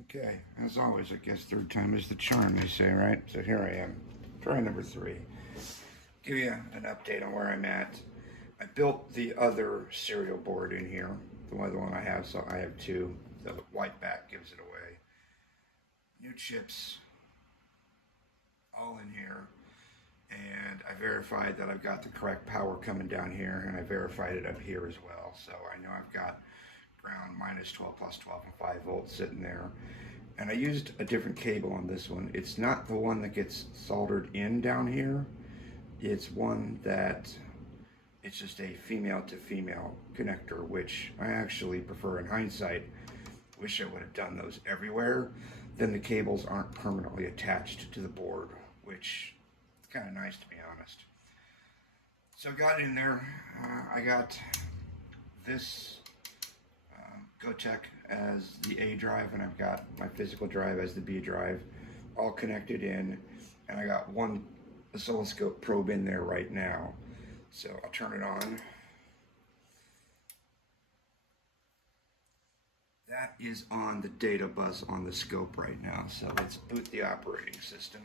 Okay, as always, I guess third time is the charm, they say, right? So here I am, try number 3. Give you an update on where I'm at. I built the other serial board in here, the one I have, so I have 2. The white back gives it away. New chips, all in here. And I verified that I've got the correct power coming down here, and I verified it up here as well. So I know I've got ground minus 12 plus 12 and 5 volts sitting there. And I used a different cable on this one. It's not the one that gets soldered in down here. It's one that it's just a female to female connector, which I actually prefer in hindsight. Wish I would have done those everywhere. Then the cables aren't permanently attached to the board, which is kind of nice, to be honest. So I got in there. I got this GoTech as the A drive, and I've got my physical drive as the B drive, all connected in, and I got one oscilloscope probe in there right now. So I'll turn it on. That is on the data bus on the scope right now. So let's boot the operating system.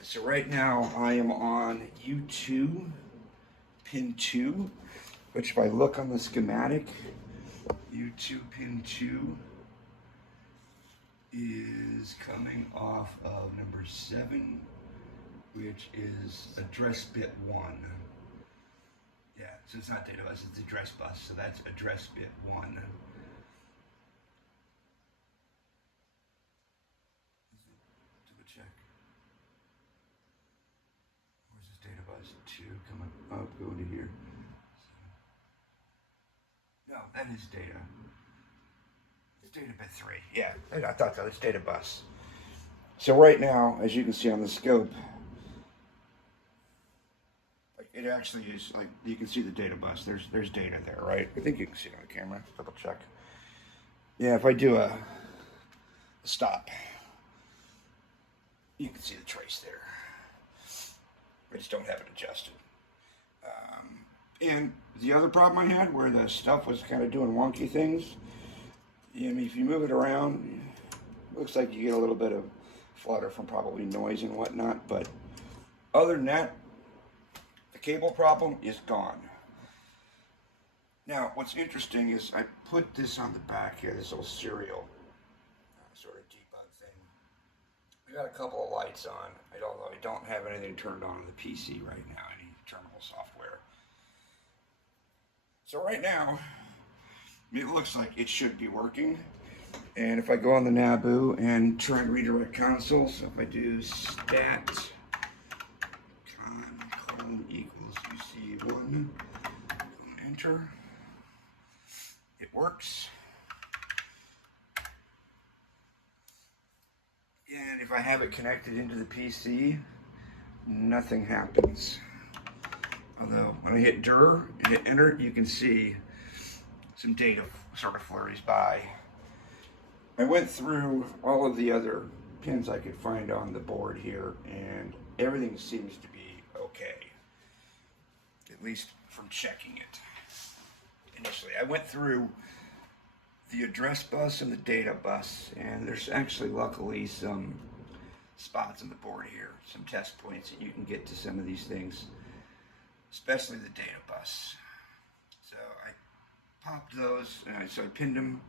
So right now I am on U2 pin 2, which if I look on the schematic, U2 pin 2 is coming off of number 7, which is address bit 1. Yeah, so it's not data bus, it's address bus, so that's address bit 1. Double check. Where's this data bus 2 coming up? Go to here. No, that is data. It's data bit 3. Yeah, I thought so. It's data bus. So right now, as you can see on the scope, it actually is, like, you can see the data bus. There's data there, right? I think you can see it on the camera. Double check. Yeah, if I do a stop, you can see the trace there. I just don't have it adjusted. And the other problem I had, where the stuff was kind of doing wonky things, I mean, if you move it around, it looks like you get a little bit of flutter from probably noise and whatnot, but other than that, the cable problem is gone. Now, what's interesting is I put this on the back here, this little serial sort of debug thing. I got a couple of lights on, although I don't have anything turned on the PC right now, any terminal software. So right now, it looks like it should be working. And if I go on the NABU and try and redirect console, so if I do stat con equals UC1, enter, it works. And if I have it connected into the PC, nothing happens. Although when I hit dir and hit enter, you can see some data sort of flurries by. I went through all of the other pins I could find on the board here, and everything seems to be okay, at least from checking it initially. I went through the address bus and the data bus, and there's actually luckily some spots on the board here, some test points that you can get to some of these things, especially the data bus. So I popped those, and so I pinned them.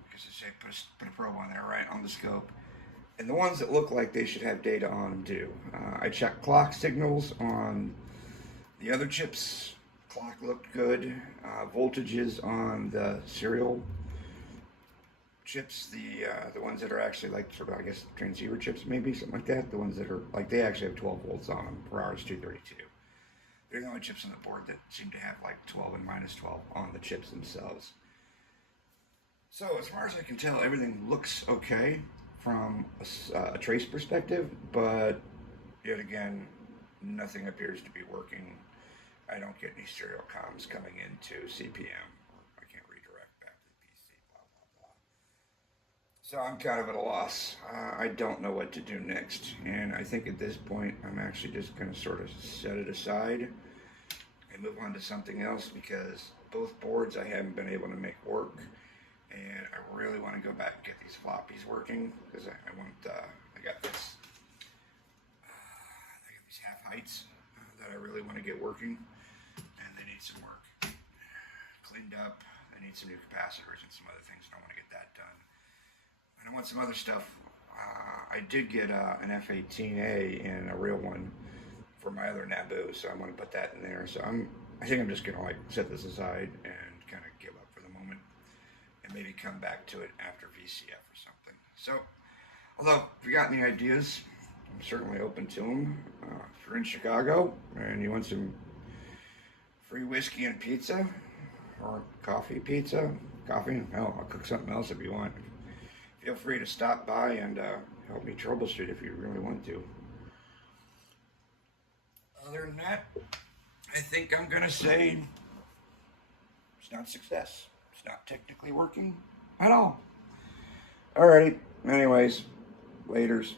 I guess I say put a probe on there, right, on the scope. And the ones that look like they should have data on them do. I checked clock signals on the other chips. Clock looked good. Voltages on the serial chips, the ones that are actually like sort of, I guess, transceiver chips, maybe something like that. The ones that are like, they actually have 12 volts on them for RS-232. They're the only chips on the board that seem to have like 12 and minus 12 on the chips themselves. So as far as I can tell, everything looks okay from a trace perspective, but yet again, nothing appears to be working. I don't get any serial comms coming into CPM. I can't redirect back to the PC, blah, blah, blah. So I'm kind of at a loss. I don't know what to do next. And I think at this point, I'm actually just going to sort of set it aside and move on to something else, because both boards I haven't been able to make work. And I really want to go back and get these floppies working because I got this. I got these half heights that I really want to get working, and they need some work cleaned up. They need some new capacitors and some other things, and I want to get that done. And I want some other stuff. I did get an F18A and a real one for my other NABU, so I'm going to put that in there. So I think I'm just going to like set this aside and kind of give up for the moment, and maybe come back to it after VCF or something. So, although if you got any ideas, I'm certainly open to them. If you're in Chicago and you want some free whiskey and pizza, or coffee, hell, I'll cook something else if you want. Feel free to stop by and help me troubleshoot if you really want to. Other than that, I think I'm gonna say it's not a success. It's not technically working at all. Alrighty, anyways, laters.